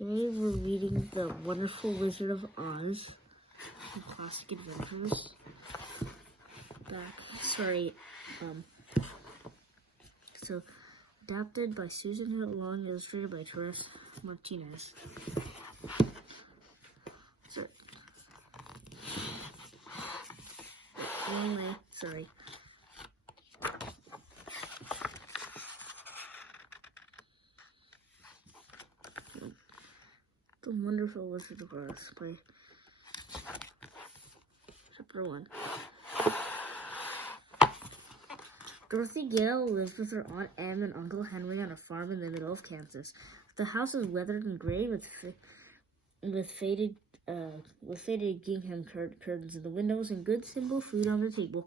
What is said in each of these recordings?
Today we're reading The Wonderful Wizard of Oz, from Classic Adventures. So adapted by Susan Hill Long, illustrated by Torres Martinez. So, anyway, The Wonderful Wizard of Oz by Chapter 1. Dorothy Gale lived with her Aunt Em and Uncle Henry on a farm in the middle of Kansas. The house was weathered and gray with faded gingham curtains in the windows and good simple food on the table.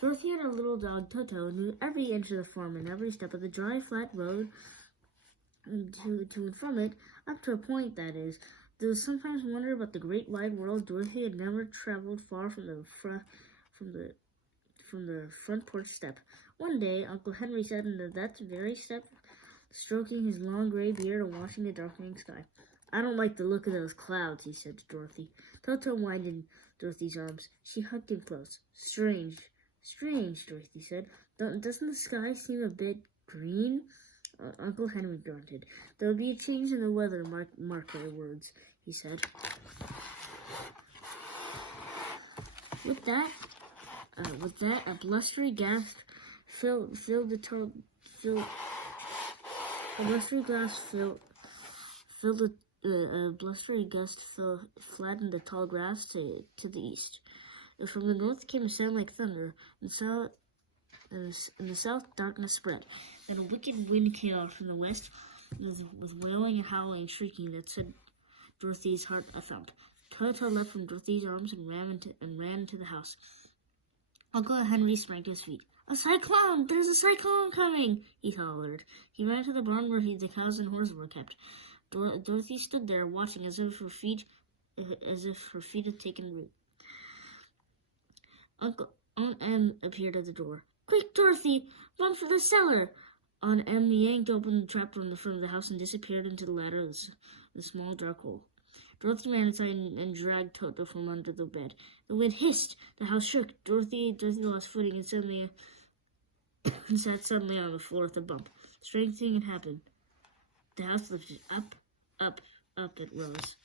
Dorothy had a little dog, Toto, and knew every inch of the farm and every step of the dry, flat road to and from it, up to a point, that is. There was sometimes wonder about the great wide world. Dorothy had never traveled far from the front porch step. One day, Uncle Henry sat in that very step, stroking his long gray beard and watching the darkening sky. "I don't like the look of those clouds," he said to Dorothy. Toto whined in Dorothy's arms. She hugged him close. Strange, Dorothy said. Doesn't the sky seem a bit green?" Uncle Henry grunted. "There will be a change in the weather, mark my words," he said. With that, a blustery gust flattened the tall grass to the east. From the north came a sound like thunder, and in the south darkness spread. Then a wicked wind came out from the west, with wailing and howling and shrieking that set Dorothy's heart a-thump. Toto leapt from Dorothy's arms and ran into the house. Uncle Henry sprang to his feet. "A cyclone! There's a cyclone coming!" he hollered. He ran to the barn where the cows and horses were kept. Dorothy stood there, watching as if her feet had taken root. Aunt Em appeared at the door. "Quick, Dorothy! Run for the cellar!" Aunt Em yanked open the trapdoor in the front of the house and disappeared into the ladder, the small dark hole. Dorothy ran inside and dragged Toto from under the bed. The wind hissed. The house shook. Dorothy lost footing and sat suddenly on the floor with a bump. Strange thing had happened. The house lifted up, it rose.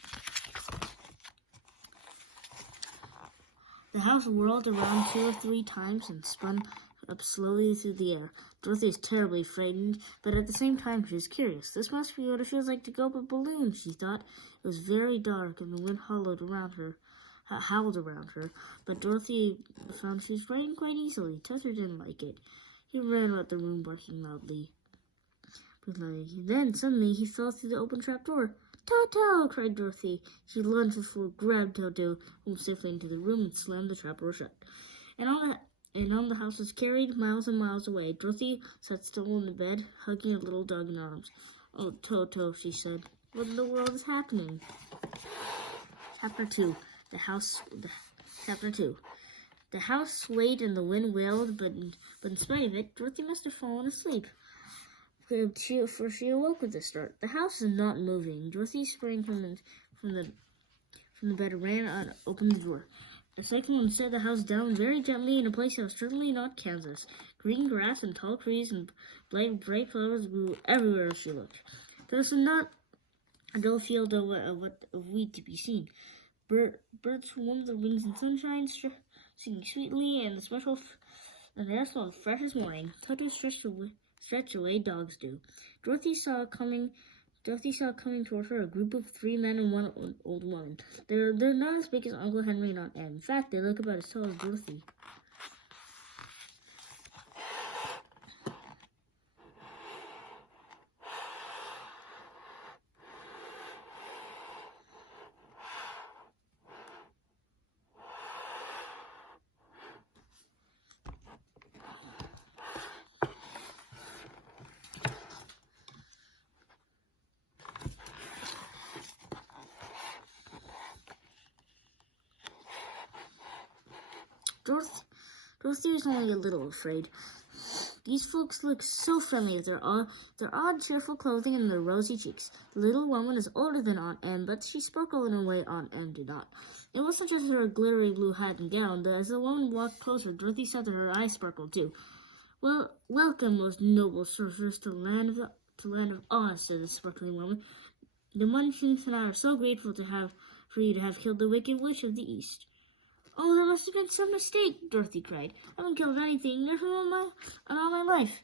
The house whirled around 2 or 3 times and spun up slowly through the air. Dorothy was terribly frightened, but at the same time she was curious. This must be what it feels like to go up a balloon, she thought. It was very dark, and the wind howled around her, but Dorothy found she was riding quite easily. Toto didn't like it. He ran about the room barking loudly. Then suddenly he fell through the open trap door. "Toto!" cried Dorothy. She lunged forward, grabbed Toto, moved safely into the room, and slammed the trap door shut. And on the house was carried miles and miles away. Dorothy sat still in the bed, hugging her little dog in her arms. "Oh, Toto," she said. "What in the world is happening?" Chapter 2. Chapter 2. The house swayed and the wind wailed, but in spite of it, Dorothy must have fallen asleep. For she awoke with a start. The house was not moving. Dorothy sprang from the bed and ran and opened the door. A cyclone set the house down very gently in a place that was certainly not Kansas. Green grass and tall trees and bright flowers grew everywhere she looked. There was not a dull field of wheat to be seen. Birds warmed their wings in sunshine, singing sweetly, and the air smelled fresh as morning. Toto stretched away dogs do. Dorothy saw coming toward her a group of 3 men and 1 old woman. They're not as big as Uncle Henry and Aunt Em. In fact, they look about as tall as Dorothy. Dorothy was only a little afraid. These folks look so friendly with their odd, cheerful clothing and their rosy cheeks. The little woman is older than Aunt Em, but she sparkled in a way Aunt Em did not. It wasn't just her glittery blue hat and gown, but as the woman walked closer, Dorothy saw that her eyes sparkled too. "Well, welcome, most noble sorcerers, to the land of Oz," said the sparkling woman. "The Munchkins and I are so grateful for you to have killed the Wicked Witch of the East." "Oh, there must have been some mistake," Dorothy cried. "I haven't killed anything, never in all my life."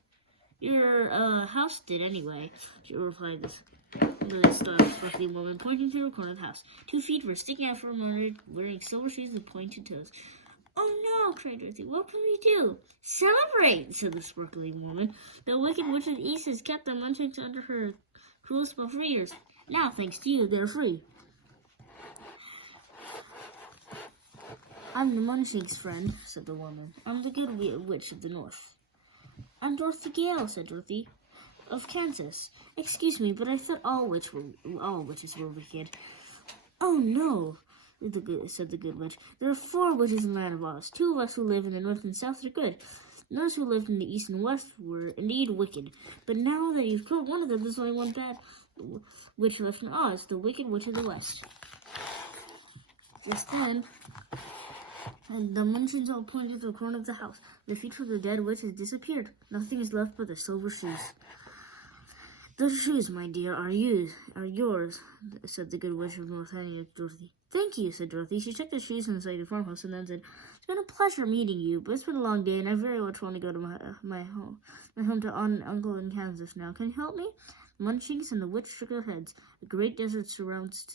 "Your house did anyway," she replied, the sparkling woman, pointing to the corner of the house. 2 feet were sticking out from a moment, wearing silver shoes with pointed toes. "Oh no," cried Dorothy. "What can we do?" "Celebrate," said the sparkling woman. "The Wicked Witch of the East has kept the Munchkins under her cruel spell for years. Now, thanks to you, they're free." "I'm the Munchkins' friend," said the woman. "I'm the Good Witch of the North." "I'm Dorothy Gale," said Dorothy, "of Kansas. Excuse me, but I thought all witches were wicked." "Oh no," said the Good Witch. "There are 4 witches in the land of Oz. 2 of us who live in the north and south are good. And those who lived in the east and west were indeed wicked. But now that you've killed one of them, there's only one bad witch left in Oz, the Wicked Witch of the West." Just then, and the Munchkins all pointed to the corner of the house. The feet of the dead witch has disappeared. Nothing is left but the silver shoes. "Those shoes, my dear, are yours," said the Good Witch of North, handing to Dorothy. "Thank you," said Dorothy. She checked the shoes inside the farmhouse and then said, "It's been a pleasure meeting you, but it's been a long day, and I very much want to go to my home to Aunt and Uncle in Kansas now. Can you help me?" Munchkins and the witch shook their heads. "A great desert surrounds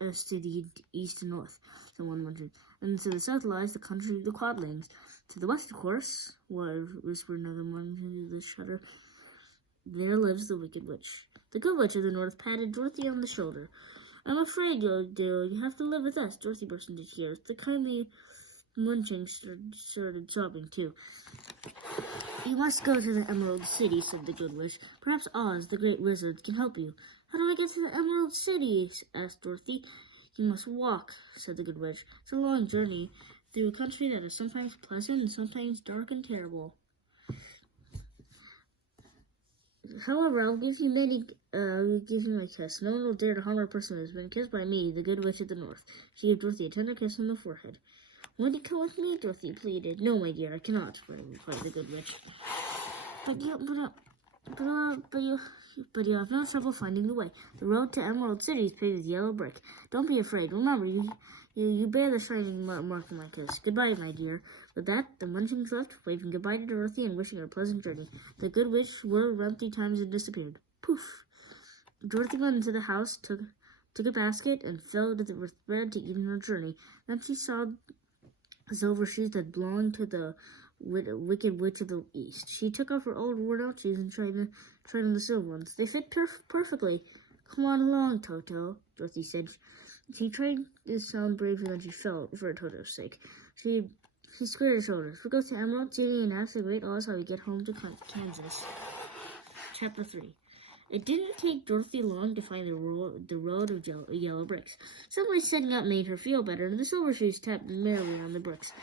us to the east and north," said one Munchkin. "And to the south lies the country of the Quadlings. To the west, of course," whispered another Munchkin with a shudder, "there lives the Wicked Witch." The Good Witch of the North patted Dorothy on the shoulder. "I'm afraid you have to live with us." Dorothy burst into tears. The kindly Munchkin started sobbing too. "You must go to the Emerald City," said the Good Witch. "Perhaps Oz, the Great Wizard, can help you." "How do I get to the Emerald City?" asked Dorothy. "You must walk," said the Good Witch. "It's a long journey through a country that is sometimes pleasant and sometimes dark and terrible. However, I'll give you my kiss. No one will dare to harm a person who has been kissed by me, the Good Witch of the North." She gave Dorothy a tender kiss on the forehead. "Won't you come with me?" Dorothy pleaded. "No, my dear, I cannot," replied the Good Witch. But you have no trouble finding the way. The road to Emerald City is paved with yellow brick. Don't be afraid. Remember, you bear the shining mark on my kiss. Goodbye, my dear." With that, the Munchkins left, waving goodbye to Dorothy and wishing her a pleasant journey. The Good Witch whirled around 3 times and disappeared. Poof! Dorothy went into the house, took a basket, and filled it with bread to eat on her journey. Then she saw the silver shoes that belonged to the Wicked Witch of the East. She took off her old worn-out shoes and tried on the silver ones. They fit perfectly. "Come on along, Toto," Dorothy said. She tried to sound brave, and then she fell for Toto's sake. She squared her shoulders. "We'll go to Emerald City and ask the Great Oz how we get home to Kansas." Chapter 3. It didn't take Dorothy long to find the road of yellow bricks. Somebody setting up made her feel better, and the silver shoes tapped merrily on the bricks.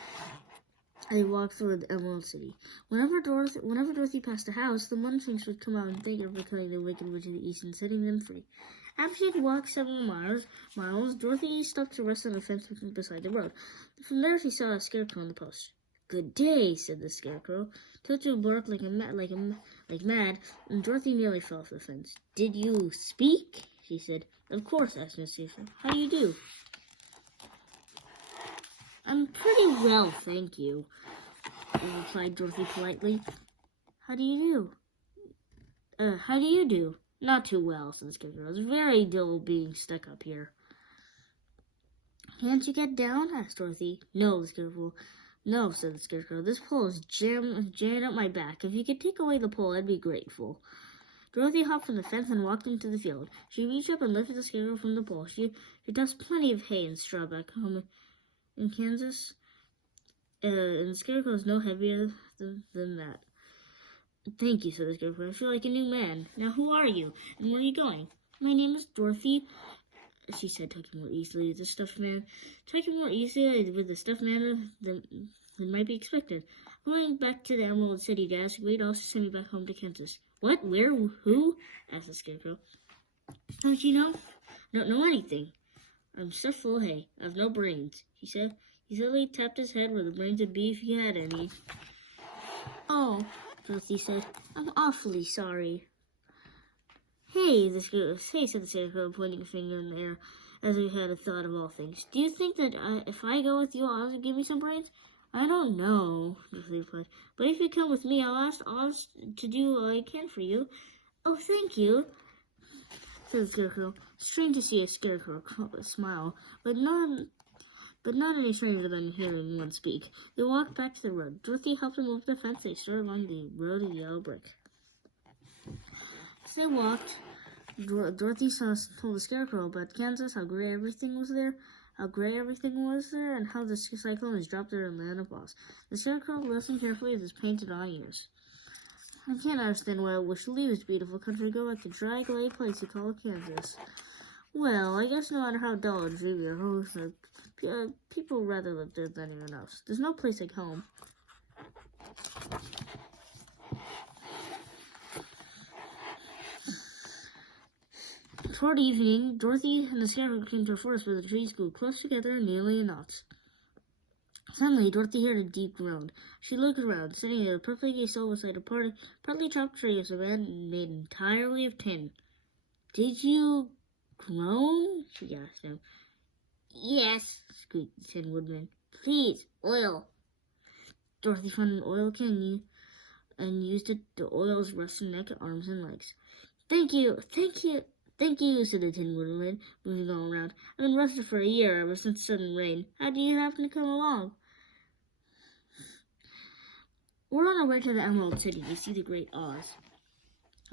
They walked through the Emerald City. Whenever Dorothy passed a house, the Munchkins would come out and thank her for killing the Wicked Witch of the East and setting them free. After she had walked several miles, Dorothy stopped to rest on a fence beside the road. From there, she saw a scarecrow on the post. "Good day," said the scarecrow. Toto barked like mad, and Dorothy nearly fell off the fence. "Did you speak?" she said. "Of course," asked Miss Susan. "How do you do?" "I'm pretty well, thank you," replied Dorothy politely. How do you do?" "Not too well," said the Scarecrow. "It's very dull being stuck up here." "Can't you get down?" asked Dorothy. "No," said the Scarecrow. "This pole is jammed up my back. If you could take away the pole, I'd be grateful." Dorothy hopped from the fence and walked into the field. She reached up and lifted the Scarecrow from the pole. She tossed plenty of hay and straw back home in Kansas, and the Scarecrow is no heavier than that. "Thank you," said the Scarecrow. "I feel like a new man. Now, who are you, and where are you going?" "My name is Dorothy," she said, talking more easily with the stuffed man than might be expected. Going back to the Emerald City to ask Wade also sent me back home to Kansas. What? Where? Who? Asked the Scarecrow. Don't you know? I don't know anything. I'm stuffed full of hay. I have no brains, he said. He suddenly tapped his head where the brains would be if he had any. Oh, Dorothy said. I'm awfully sorry. Hey, said the Scarecrow, pointing a finger in the air, as if he had a thought of all things. Do you think that if I go with you, Oz will give me some brains? I don't know, Dorothy replied. But if you come with me, I'll ask Oz to do all I can for you. Oh, thank you, said the Scarecrow. Strange to see a Scarecrow smile, but not any stranger than hearing one speak. They walked back to the road. Dorothy helped them over the fence. They started along the road of yellow brick. As they walked, Dorothy told the Scarecrow about Kansas, how gray everything was there, and how the cyclone has dropped their land of Oz. The Scarecrow listened carefully with his painted-on ears. I can't understand why I wish to leave this beautiful country, go back to dry, clay place you call Kansas. Well, I guess no matter how dull or dreamy or wholesome, people rather live there than anyone else. There's no place like home. Toward evening, Dorothy and the Scarecrow came to a forest where the trees grew close together and nearly in knots. Suddenly, Dorothy heard a deep groan. She looked around. Sitting there, perfectly still beside a partly chopped tree was a man made entirely of tin. Did you groan? She asked him. Yes, squeaked the Tin Woodman. Please, oil. Dorothy found an oil can and used it to oil his rusted neck, arms, and legs. Thank you, said the Tin Woodman, moving all around. I've been rusted for a year ever since sudden rain. How do you happen to come along? We're on our way to the Emerald City to see the Great Oz,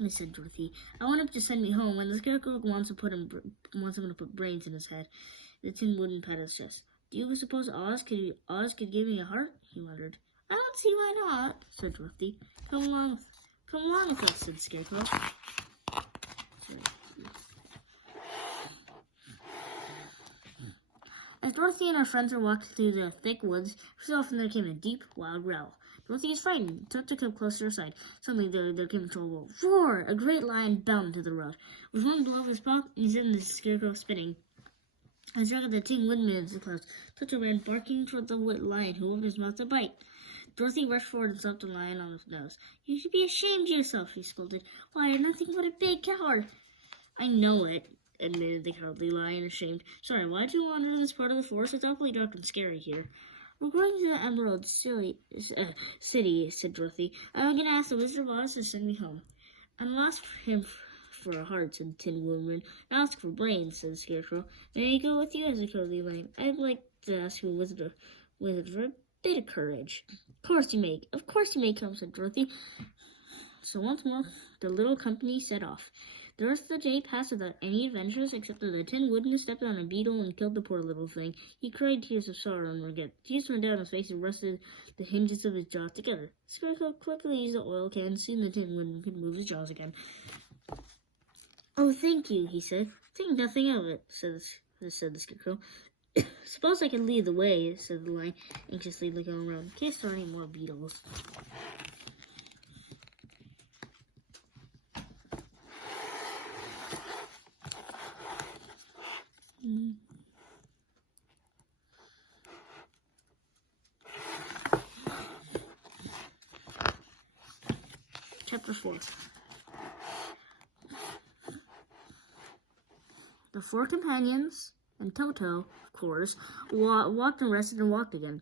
said Dorothy. I want him to send me home, and the Scarecrow wants him to put brains in his head. The Tin Woodman patted his chest. Do you suppose Oz could give me a heart? He wondered. I don't see why not, said Dorothy. Come along with us, said the Scarecrow. As Dorothy and her friends were walking through the thick woods, so often there came a deep, loud growl. Dorothy was frightened. Toto came close to her side. Suddenly there came a terrible roar. A great lion bounded to the road. With one blow of his paw, he sent the Scarecrow spinning. As Dragon the Tin Woodman was close, Toto ran barking toward the lion, who opened his mouth to bite. Dorothy rushed forward and slapped the lion on his nose. You should be ashamed of yourself, she scolded. Why, you're nothing but a big coward. I know it, admitted the cowardly lion, ashamed. Sorry, why'd you wander to this part of the forest? It's awfully dark and scary here. We're going to the Emerald City, said Dorothy. I'm going to ask the Wizard of Oz to send me home. I'm lost for him for a heart, said the Tin Woodman. Ask for brains, said the Scarecrow. May I go with you as a cowardly lion? I'd like to ask you a wizard for a bit of courage. Of course you may come, said Dorothy. So once more, the little company set off. The rest of the day passed without any adventures, except that the Tin Woodman stepped on a beetle and killed the poor little thing. He cried tears of sorrow and regret. Tears ran down his face and rusted the hinges of his jaws together. The Scarecrow quickly used the oil can, and soon the Tin Woodman could move his jaws again. Oh, thank you, he said. Think nothing of it, said the Scarecrow. Suppose I can lead the way, said the lion, anxiously looking around, in case there are any more beetles. Chapter 4. The four companions and Toto, of course, walked and rested and walked again.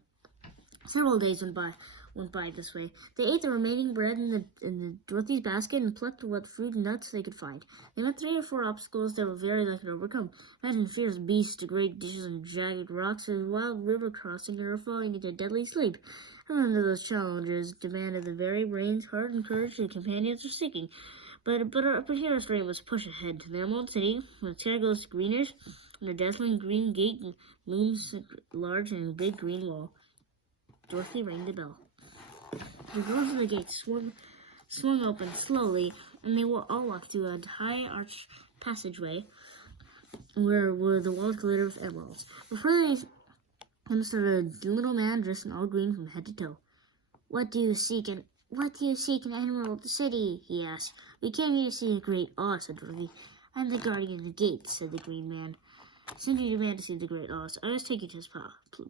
Several days went by this way. They ate the remaining bread in the Dorothy's basket and plucked what fruit and nuts they could find. They met 3 or 4 obstacles that were very likely to overcome. Imagine fierce beasts, great dishes, and jagged rocks, a wild river crossing, or falling into deadly sleep. And none of those challenges demanded the very brains, heart, and courage the companions were seeking. But hero's dream was push ahead to the Emerald City, where the sky goes greenish, and a dazzling green gate looms large in a big green wall. Dorothy rang the bell. The doors of the gate swung open slowly, and they all walked through a high arched passageway where the walls glittered with emeralds. Before they stood a little man dressed in all green from head to toe. What do you seek in Emerald City? He asked. We came here to see a great Oz, said Dorothy. I'm the guardian of the gates, said the green man. Send you demand to see the great Oz. I must take you to his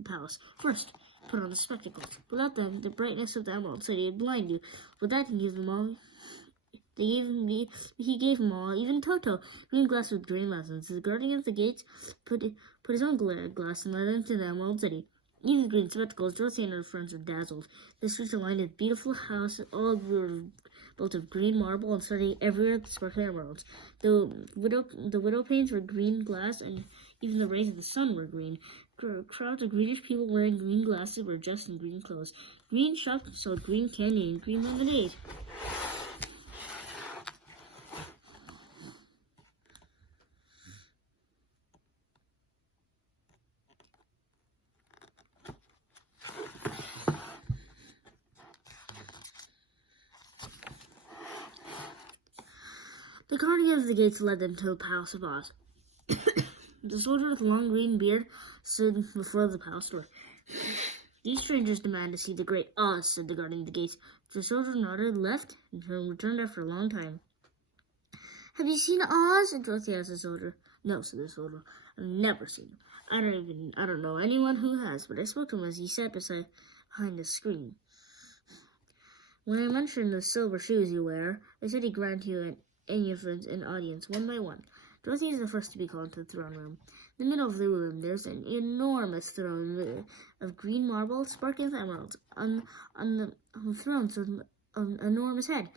palace. First, put on the spectacles. Without them, the brightness of the Emerald City would blind you. With that, he gave them all. He gave them all, even Toto, green glass with green lessons. The guardian of the gates put his own glass and led them to the Emerald City. Even the green spectacles, Dorothy and her friends were dazzled. The streets were lined with beautiful houses, all built of green marble and studding everywhere with sparkling emeralds. The window panes were green glass, and even the rays of the sun were green. Crowds of greenish people wearing green glasses were dressed in green clothes. Green shops sold green candy and green lemonade. The guardian of the gates led them to the Palace of Oz. The soldier with a long green beard stood before the palace door. These strangers demand to see the great Oz, said the guardian of the gates. The soldier nodded, left, and returned after a long time. Have you seen Oz? And Dorothy asked the soldier. No, said the soldier. I've never seen him. I don't know anyone who has, but I spoke to him as he sat behind the screen. When I mentioned the silver shoes you wear, they said he'd grant you any of an audience, one by one. Dorothy is the first to be called to the throne room. In the middle of the room, there's an enormous throne of green marble, sparkling with emeralds. On the throne stood an enormous head.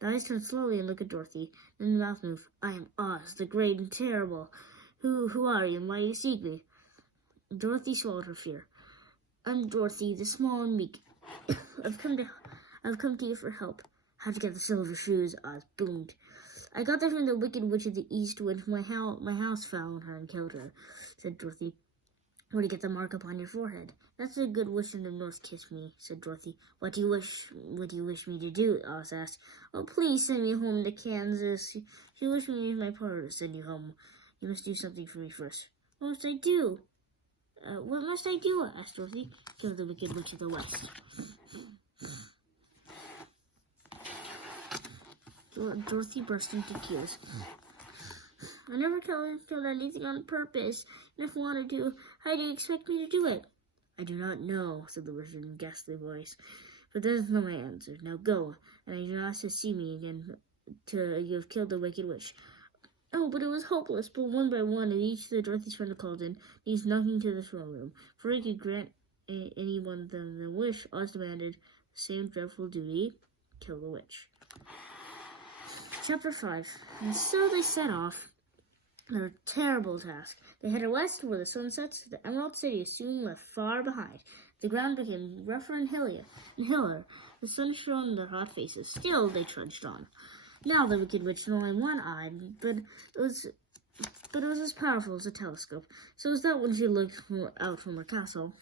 The eyes turned slowly and looked at Dorothy. Then the mouth moved. I am Oz, the great and terrible. Who are you, and why do you seek me? Dorothy swallowed her fear. I'm Dorothy, the small and meek. I've come to you for help. How'd you get the silver shoes? Oz boomed. I got them from the Wicked Witch of the East when my house found her and killed her, said Dorothy. Where do you get the mark upon your forehead? That's a good witch in the north kissed me, said Dorothy. What do you wish me to do? Oz asked. Oh, please send me home to Kansas. If you wish me my power to send you home, you must do something for me first. What must I do? What must I do? Asked Dorothy. Kill the Wicked Witch of the West. Dorothy burst into tears. I never killed anything on purpose, and if I wanted to, how do you expect me to do it? I do not know, said the wizard in a ghastly voice, but that is not my answer. Now go, and I do not ask to see me again till you have killed the Wicked Witch. Oh, but it was hopeless, but one by one, and each of Dorothy's friends called in, he's knocking to the throne room. Before he could grant anyone the wish, Oz demanded the same dreadful duty, kill the witch. Chapter 5. And so they set off their terrible task. They headed west where the sun sets. The Emerald City is soon left far behind. The ground became rougher and hillier. The sun shone in their hot faces. Still, they trudged on. Now the Wicked Witch had only one eye, but it was as powerful as a telescope. So it was that when she looked out from her castle,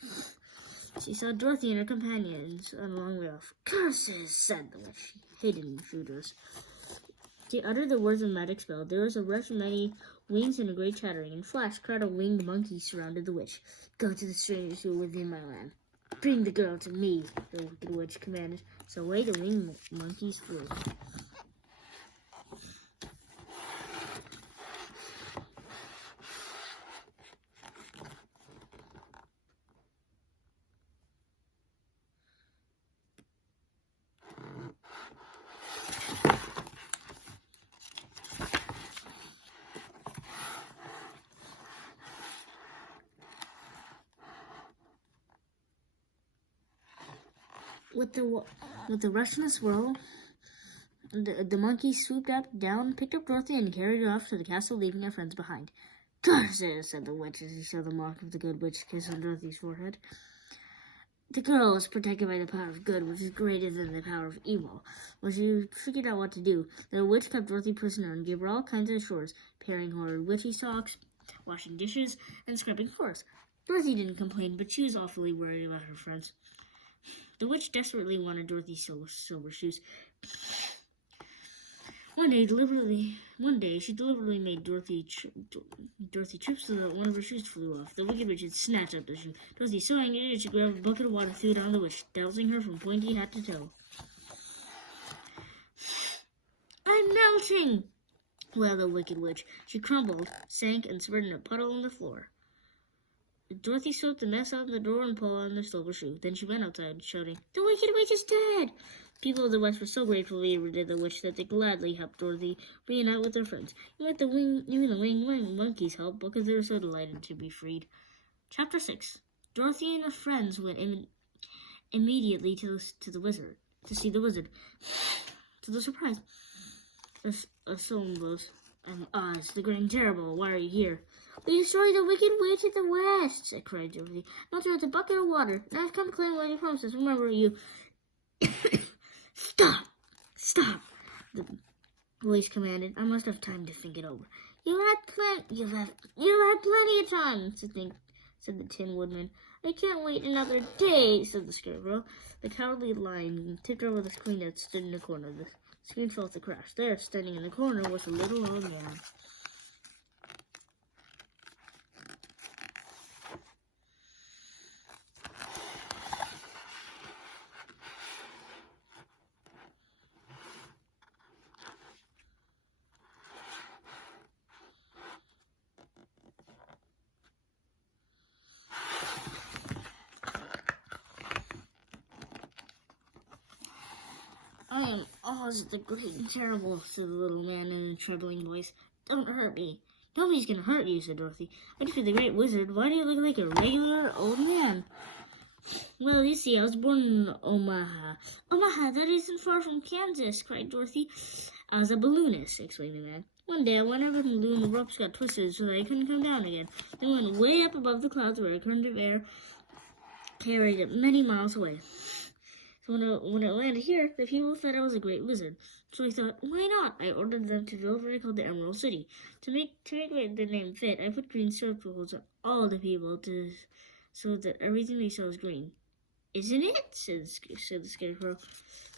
she saw Dorothy and her companions a long way off. Curses, said the witch. She hated intruders. She uttered the words of magic spell. There was a rush of many wings and a great chattering. In a flash, a crowd of winged monkeys surrounded the witch. Go to the strangers who are within my land. Bring the girl to me, the Wicked Witch commanded. So away the winged monkeys flew. With the rush and the swirl, the monkey swooped down, picked up Dorothy, and carried her off to the castle, leaving her friends behind. Curses, said the witch as he saw the mark of the good witch kiss on Dorothy's forehead. The girl is protected by the power of good, which is greater than the power of evil. When she figured out what to do, the witch kept Dorothy prisoner and gave her all kinds of chores, paring her witchy socks, washing dishes, and scrubbing floors. Dorothy didn't complain, but she was awfully worried about her friends. The witch desperately wanted Dorothy's silver shoes. One day, she deliberately made Dorothy trips so that one of her shoes flew off. The Wicked Witch had snatched up the shoe. Dorothy, so angry that she grabbed a bucket of water, threw it on the witch, dousing her from pointy hat to toe. I'm melting! Wailed the Wicked Witch. She crumbled, sank, and spread in a puddle on the floor. Dorothy swept the mess out the door and pulled on the silver shoe. Then she ran outside, shouting, "The Wicked Witch is dead!" People of the West were so grateful they rid the witch that they gladly helped Dorothy reunite with her friends. Even the wing monkeys helped because they were so delighted to be freed. Chapter 6. Dorothy and her friends went immediately to the wizard to see the wizard. To their surprise, a song goes, "Oz, the Great and Terrible, why are you here?" "We destroyed the Wicked Witch at the West," cried Dorothy. "Now throw the bucket of water. Now I've come to claim what you promised. Remember, you..." Stop! The voice commanded. "I must have time to think it over." You've had plenty of time to think," said the Tin Woodman. "I can't wait another day," said the Scarecrow. The Cowardly Lion tipped over the screen that stood in the corner. The screen fell to crash. There, standing in the corner, was a little old man. "I am Oz the Great and Terrible," said the little man in a trembling voice. "Don't hurt me." "Nobody's going to hurt you," said Dorothy. "I just be the Great Wizard. Why do you look like a regular old man?" "Well, you see, I was born in Omaha." "Omaha, that isn't far from Kansas," cried Dorothy. "I was a balloonist," explained the man. "One day I went up in the balloon, the ropes got twisted so that I couldn't come down again. Then went way up above the clouds where a current of air carried it many miles away. So when it landed here, the people thought I was a great wizard. So I thought, why not? I ordered them to build what I called the Emerald City. To make the name fit, I put green circles on all the people so that everything they saw was green." "Isn't it?" said the Scarecrow.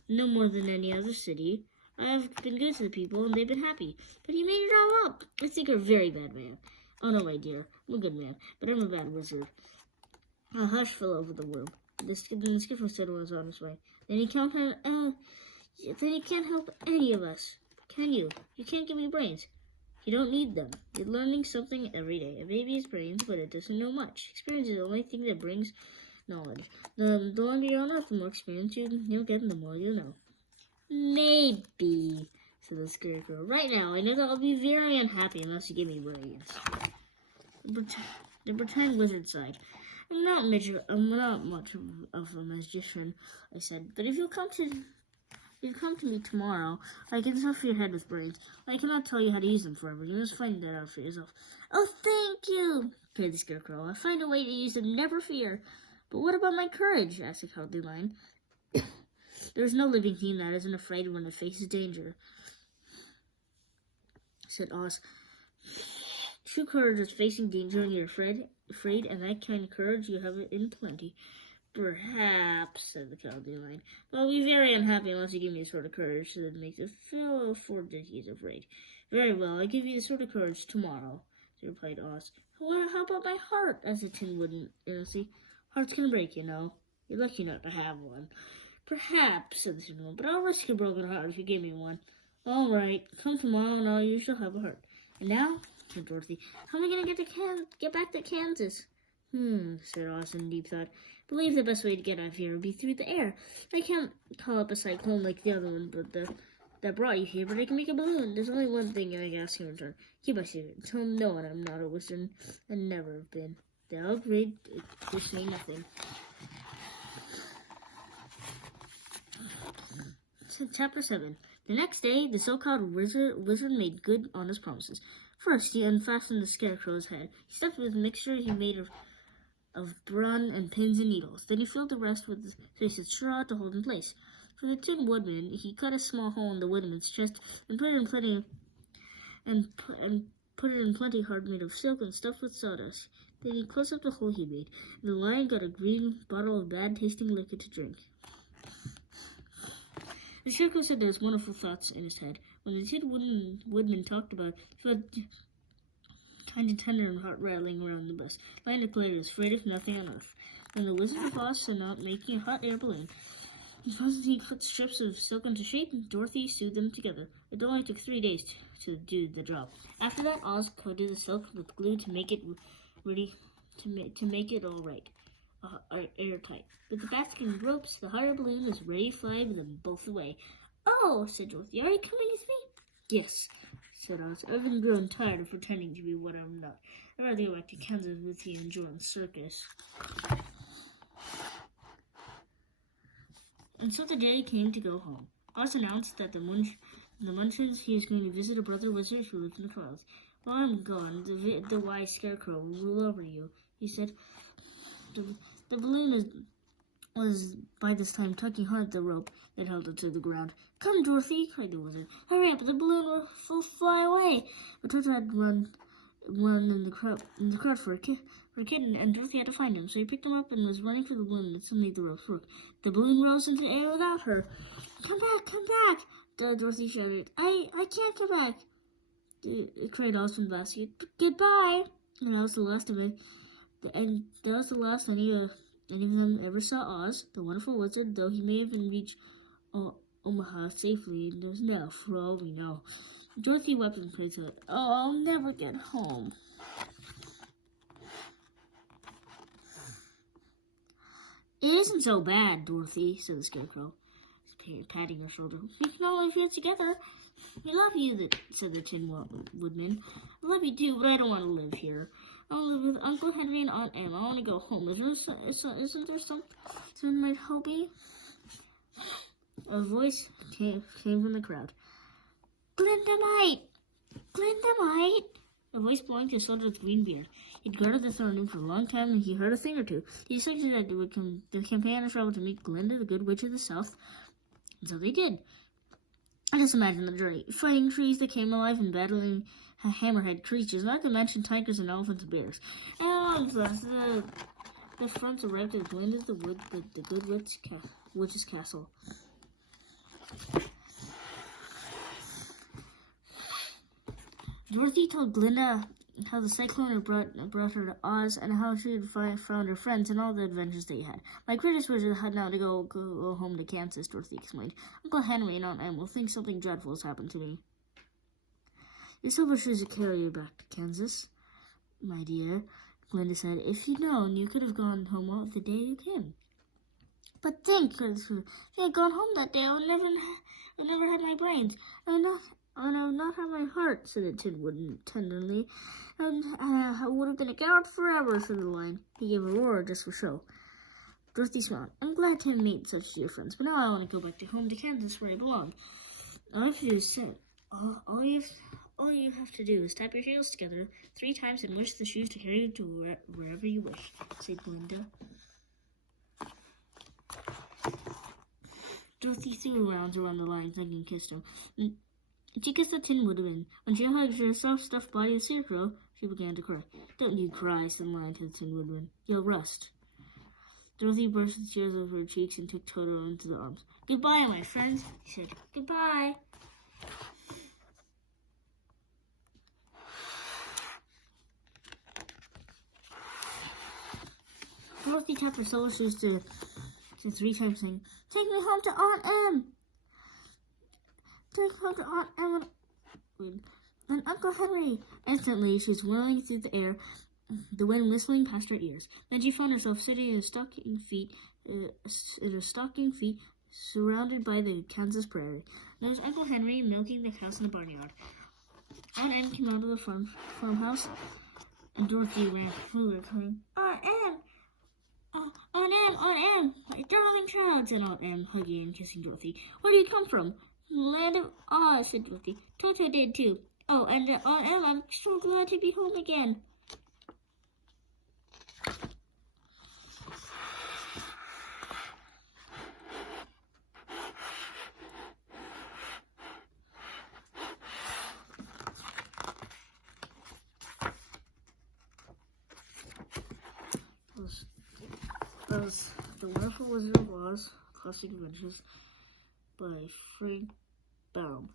"No more than any other city. I have been good to the people, and they've been happy. But you made it all up. I think you're a very bad man." "Oh, no, my dear. I'm a good man, but I'm a bad wizard." A hush fell over the room. The Scarecrow said it was on his way. Then you can't help any of us, can you? You can't give me brains. You don't need them. You're learning something every day. A baby has brains, but it doesn't know much. Experience is the only thing that brings knowledge. The longer you're on Earth, the more experience you'll get, and the more you'll know." "Maybe," said the Scarecrow. "Right now, I know that I'll be very unhappy unless you give me brains." The pretend wizard sighed. I'm not much of a magician," I said. "But if you come to me tomorrow, I can stuff your head with brains. I cannot tell you how to use them forever. You must find that out for yourself." "Oh, thank you," cried the Scarecrow. "I'll find a way to use them, never fear." "But what about my courage?" asked the Cowardly Lion. "There is no living thing that isn't afraid when it faces danger," said Oz. "True courage is facing danger when you're afraid, and that kind of courage you have it in plenty." "Perhaps," said the Cowardly Lion. "But I'll be very unhappy unless you give me a sort of courage that makes it feel afford that he's afraid." "Very well, I'll give you the sort of courage tomorrow," replied Oz. "Well, how about my heart?" asked the Tin Woodman earnestly. "Hearts can break, you know. You're lucky not to have one." "Perhaps," said the Tin Woodman, "but I'll risk a broken heart if you give me one." "All right, come tomorrow and you shall have a heart. And now," said Dorothy, "how am I going to get back to Kansas?" Said Oz in deep thought. "I believe the best way to get out of here would be through the air. I can't call up a cyclone like the other one that brought you here, but I can make a balloon. There's only one thing I ask in return. Keep my secret. Tell no one I'm not a wizard and never have been. They'll agree to say nothing." Chapter 7. The next day, the so-called wizard made good on his promises. First, he unfastened the Scarecrow's head. He stuffed it with a mixture he made of bran and pins and needles. Then he filled the rest with twisted straw to hold in place. For the Tin Woodman, he cut a small hole in the Woodman's chest and put it in plenty hard made of silk and stuffed with sawdust. Then he closed up the hole he made, and the Lion got a green bottle of bad-tasting liquid to drink. The Scarecrow said there was wonderful thoughts in his head. When the Tin Woodman talked about it, he felt kind of tender and heart rattling around the bus. Lion declared he was afraid of nothing on earth. When the Wizard of Oz set out making a hot air balloon, he put strips of silk into shape, and Dorothy sewed them together. It only took 3 days to do the job. After that, Oz coated the silk with glue to make it ready to make it all right, airtight. With the basket and ropes, the hot air balloon was ready to fly with them both away. "Oh," said Dorothy, "are you coming with me?" "Yes," said Oz. "I've been growing tired of pretending to be what I'm not. I'd rather go back to Kansas with you and join the circus." And so the day came to go home. Oz announced that the Munchkins he was going to visit a brother wizard who lived in the clouds. "While I'm gone, the wise scarecrow will rule over you," he said. The balloon was by this time tugging hard at the rope that held it to the ground. "Come, Dorothy!" cried the wizard. "Hurry up, the balloon will fly away!" But Toto had run in the crowd for a kitten, and Dorothy had to find him. So he picked him up and was running for the balloon, and suddenly the ropes broke. The balloon rose into the air without her. Come back! Dorothy shouted. I can't come back!" cried Oz from the basket. "Goodbye!" And that was the last of it. And that was the last any of them ever saw Oz, the wonderful wizard, though he may have even reached Omaha safely and knows now, for all we know. Dorothy wept and prayed to it. "Oh, I'll never get home." "It isn't so bad, Dorothy," said the Scarecrow, patting her shoulder. "We can all live here together." "We love you," said the Tin Woodman. "I love you too, but I don't want to live here. I want to live with Uncle Henry and Aunt Em. I want to go home. Isn't there something that might help me?" A voice came from the crowd. Glinda might! A voice belonged to a soldier with green beard. He'd guarded the throne room for a long time, and he heard a thing or two. He decided that the campaign had traveled to meet Glinda, the Good Witch of the South, and so they did. I just imagine the journey. Fighting trees that came alive and battling hammerhead creatures, not to mention tigers and elephants and bears. And the friends arrived at Glinda's the Good Witch's castle. Dorothy told Glinda how the cyclone had brought her to Oz and how she had found her friends and all the adventures they had. "My greatest wish is now to go home to Kansas," Dorothy explained. "Uncle Henry and Aunt Em will think something dreadful has happened to me." "Your silver shoes will carry you back to Kansas, my dear," Glinda said. "If you'd known, you could have gone home all the day you came." "But think, if I had gone home that day, I would never had my brains. I would not have my heart," said the Tin Woodman tenderly. "And I would have been a coward forever," said the Lion. He gave a roar just for show. Dorothy smiled. "I'm glad to have made such dear friends, but now I want to go back home to Kansas where I belong. All you have to do is tap your heels together 3 times and wish the shoes to carry you to wherever you wish," said Glinda. Dorothy threw her arms around the Lion's neck and kissed him. She kissed the Tin Woodman. When she hugged her soft-stuffed body of Scarecrow, she began to cry. "Don't you cry," said the Lion to the Tin Woodman. "You'll rust." Dorothy brushed the tears over her cheeks and took Toto into the arms. "Goodbye, my friends," she said. "Goodbye." Dorothy tapped her silver shoes to 3 times, saying, "Take me home to Aunt Em! Take me home to Aunt Em and Uncle Henry!" Instantly, she was whirling through the air, the wind whistling past her ears. Then she found herself sitting in her stocking feet, surrounded by the Kansas prairie. There was Uncle Henry milking the cows in the barnyard. Aunt Em came out of the farmhouse, and Dorothy ran through her, crying, "Aunt Em! Aunt Em, my darling child," said Aunt Em, hugging and kissing Dorothy. "Where do you come from?" "From the land of Oz," said Dorothy. "Toto did too. Oh, and Aunt Em, I'm so glad to be home again." That was The Wonderful Wizard of Oz, Classic Adventures by Frank Baum.